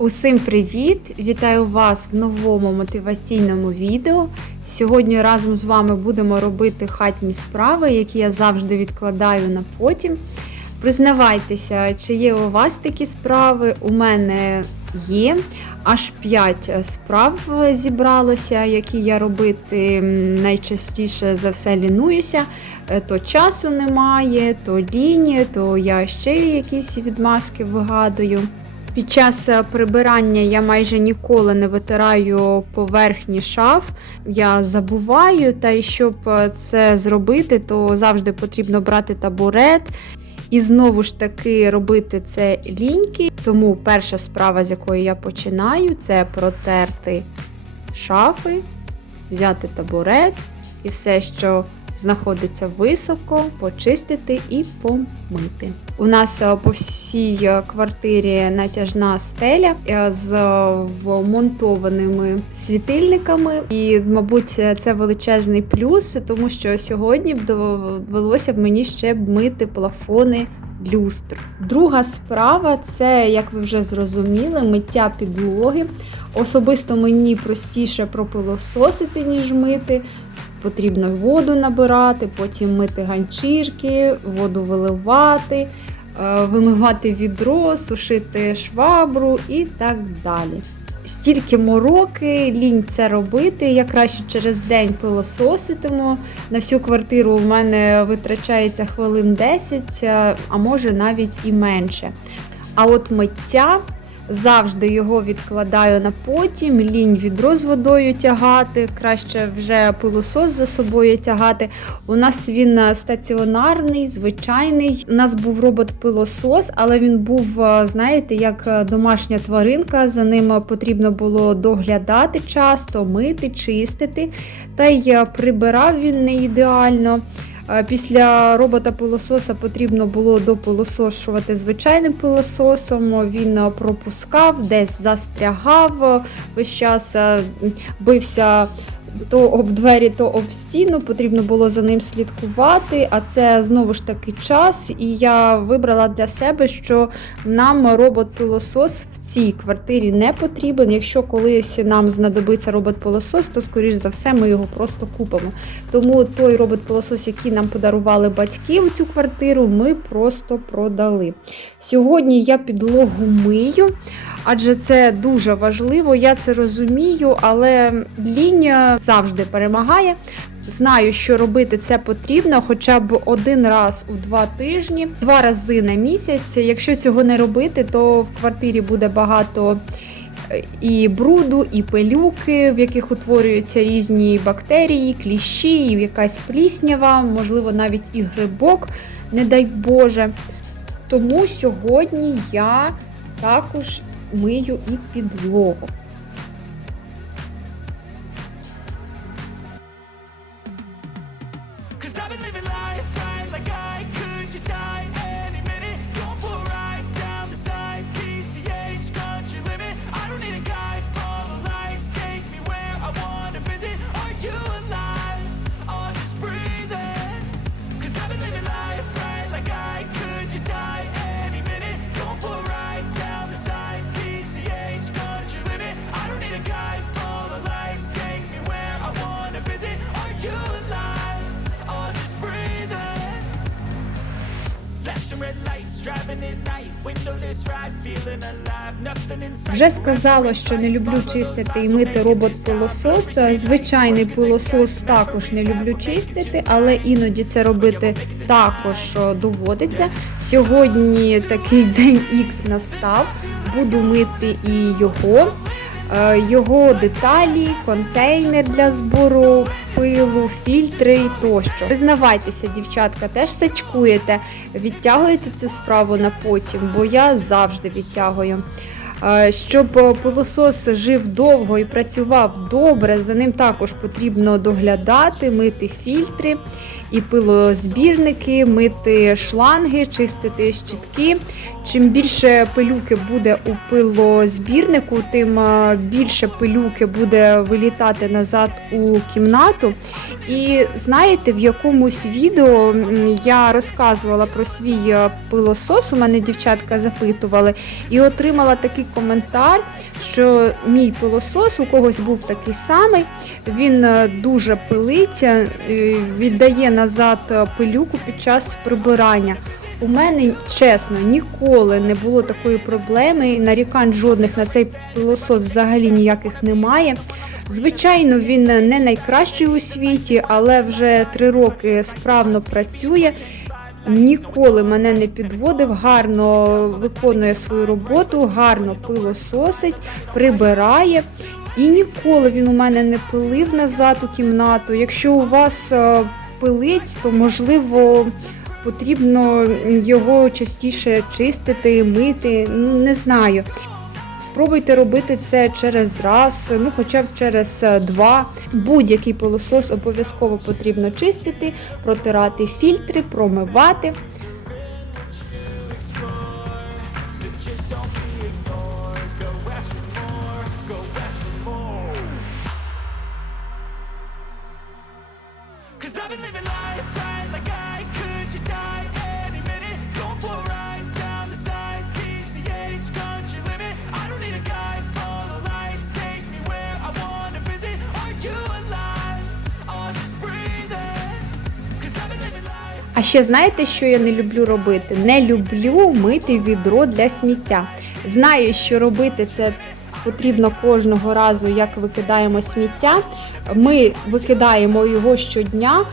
Усім привіт! Вітаю вас в новому мотиваційному відео. Сьогодні разом з вами будемо робити хатні справи, які я завжди відкладаю на потім. Признавайтеся, чи є у вас такі справи? У мене є. Аж 5 справ зібралося, які я робити найчастіше за все лінуюся. Е, То часу немає, то лінь, то я ще якісь відмазки вигадую. Під час е, прибирання я майже ніколи не витираю поверхні шаф. Я забуваю, та й щоб е, це зробити, то завжди потрібно брати табурет. І знову ж таки робити це ліньки. Тому перша справа, з якої я починаю, це протерти шафи, взяти табурет і все, що знаходиться високо, почистити і помити. У нас е, по всій е, квартирі натяжна стеля е, з вмонтованими світильниками, і, мабуть, це величезний плюс, тому що сьогодні б довелося б мені ще б мити плафони. Люстр. Друга справа це, як ви вже зрозуміли, миття підлоги. Особисто мені простіше пропилососити, ніж мити. Потрібно воду набирати, потім мити ганчірки, воду виливати, е, вимивати відро, сушити швабру і так далі. Стільки мороки, лінь це робити. Я краще через день пилососитиму. На всю квартиру у мене витрачається хвилин 10, а а може навіть і менше. А от миття завжди його відкладаю на потім, лінь відро з водою тягати, краще вже пилосос за собою тягати. У нас він е, стаціонарний, звичайний. У нас був робот-пилосос, але він був, е, знаєте, як е, домашня тваринка. За ним потрібно було доглядати часто, мити, чистити. Та й прибирав він не ідеально. Після робота-пилососа потрібно було допилосошувати звичайним пилососом. Він пропускав, десь застрягав, весь час бився. То об двері, то об стіну, потрібно було за ним слідкувати, а це знову ж таки час. І я вибрала для себе, що нам робот-пилосос в цій квартирі не потрібен. Якщо колись нам знадобиться робот-пилосос, то скоріш за все ми його просто купимо. Тому той робот-пилосос, який нам подарували батьки у цю квартиру, ми просто продали. Сьогодні я підлогу мию, адже це дуже важливо, я це розумію, але лінія завжди перемагає. Знаю, що робити це потрібно хоча б один раз у два тижні, два рази на місяць. Якщо цього не робити, то в квартирі буде багато е, і бруду, і пилюки, в яких утворюються різні бактерії, кліщі, і якась пліснява, можливо, навіть і грибок, не дай Боже. Тому сьогодні я також мию і підлогу. Вже сказала, що не люблю чистити і мити робот-пилосос. Звичайний пилосос також не люблю чистити, але іноді це робити також доводиться. Сьогодні такий день X настав. Буду мити і його. Е, Його деталі, контейнер для збору пилу, фільтри і тощо. Признавайтеся, дівчатка, теж сачкуєте, відтягуєте цю справу на потім, бо я завжди відтягую. Е, Щоб е, пилосос жив довго і працював добре, за ним також потрібно доглядати, мити фільтри. І пилозбірники, мити шланги, чистити щітки. Чим більше пилюки буде у пилозбірнику, тим е, більше пилюки буде вилітати назад у кімнату. І знаєте, в якомусь відео я розказувала про свій е, пилосос. У мене дівчатка запитували, і отримала такий коментар, що мій пилосос у когось був такий самий. Він е, дуже пилиться, віддає назад е, пилюку під час прибирання. У мене чесно ніколи не було такої проблеми. Нарікань жодних на цей пилосос взагалі ніяких немає. Звичайно, він не найкращий у світі, але вже три роки справно працює. Ніколи мене не підводив, гарно виконує свою роботу, гарно пилососить, прибирає. І ніколи він у мене не пилив назад у кімнату. Якщо у вас е, пилить, то можливо потрібно його частіше чистити, мити. Не знаю. Спробуйте робити це через раз, ну хоча б через е, два. Будь-який пилосос обов'язково потрібно чистити, протирати фільтри, промивати. А ще знаєте, що я не люблю робити? Не люблю мити відро для сміття. Знаю, що робити це потрібно кожного разу, як викидаємо сміття. Ми викидаємо його щодня,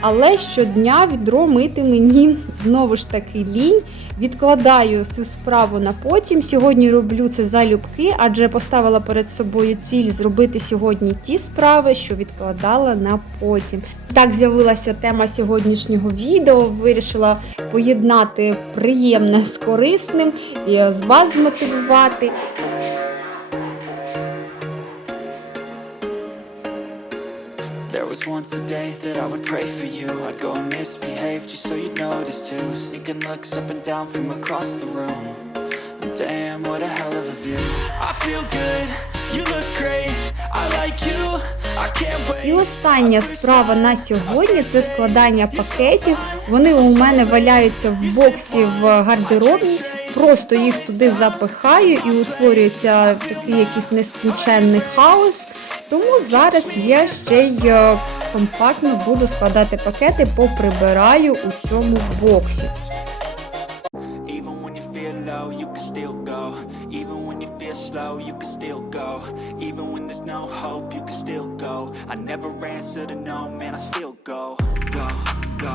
але щодня відро мити мені знову ж таки лінь. Відкладаю цю справу на потім. Сьогодні роблю це залюбки, адже поставила перед собою ціль зробити сьогодні ті справи, що відкладала на потім. Так з'явилася тема сьогоднішнього відео. Вирішила поєднати приємне з корисним і з вас змотивувати. Was once a day that I would pray for you. I'd go and misbehave just so you'd notice too. Sneaking looks up and down from across the room. and Damn, what a hell of a view. I feel good, you look great. I like you, I can't wait. І остання справа на сьогодні це складання пакетів. Вони у мене валяються в боксі в гардеробній. Просто їх туди запихаю і утворюється такий якийсь нескінченний хаос. Тому зараз я ще й е, компактно буду складати пакети, поприбираю у цьому боксі. Slow, you can still go. Even when there's no hope, you can still go. I never answer to no, man, I still go, go, go,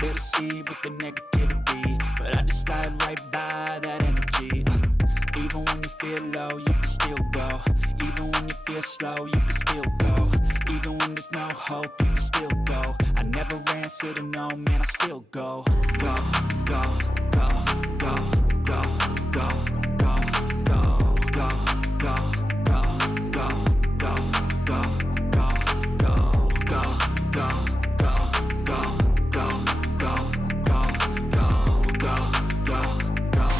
they deceive with the negativity, but I just slide right by that energy. Uh, even when you feel low, you can still go. Even when you feel slow, you can still go. Even when there's no hope, you can still go. I never answer to no, man, I still go, go, go, go, go, go, go,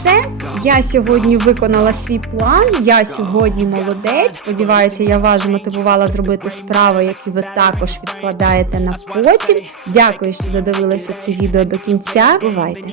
Все, я сьогодні виконала свій план. Я сьогодні молодець. Сподіваюся, я вас мотивувала зробити справи, які ви також відкладаєте на потім. Дякую, що додивилися це відео до кінця. Бувайте!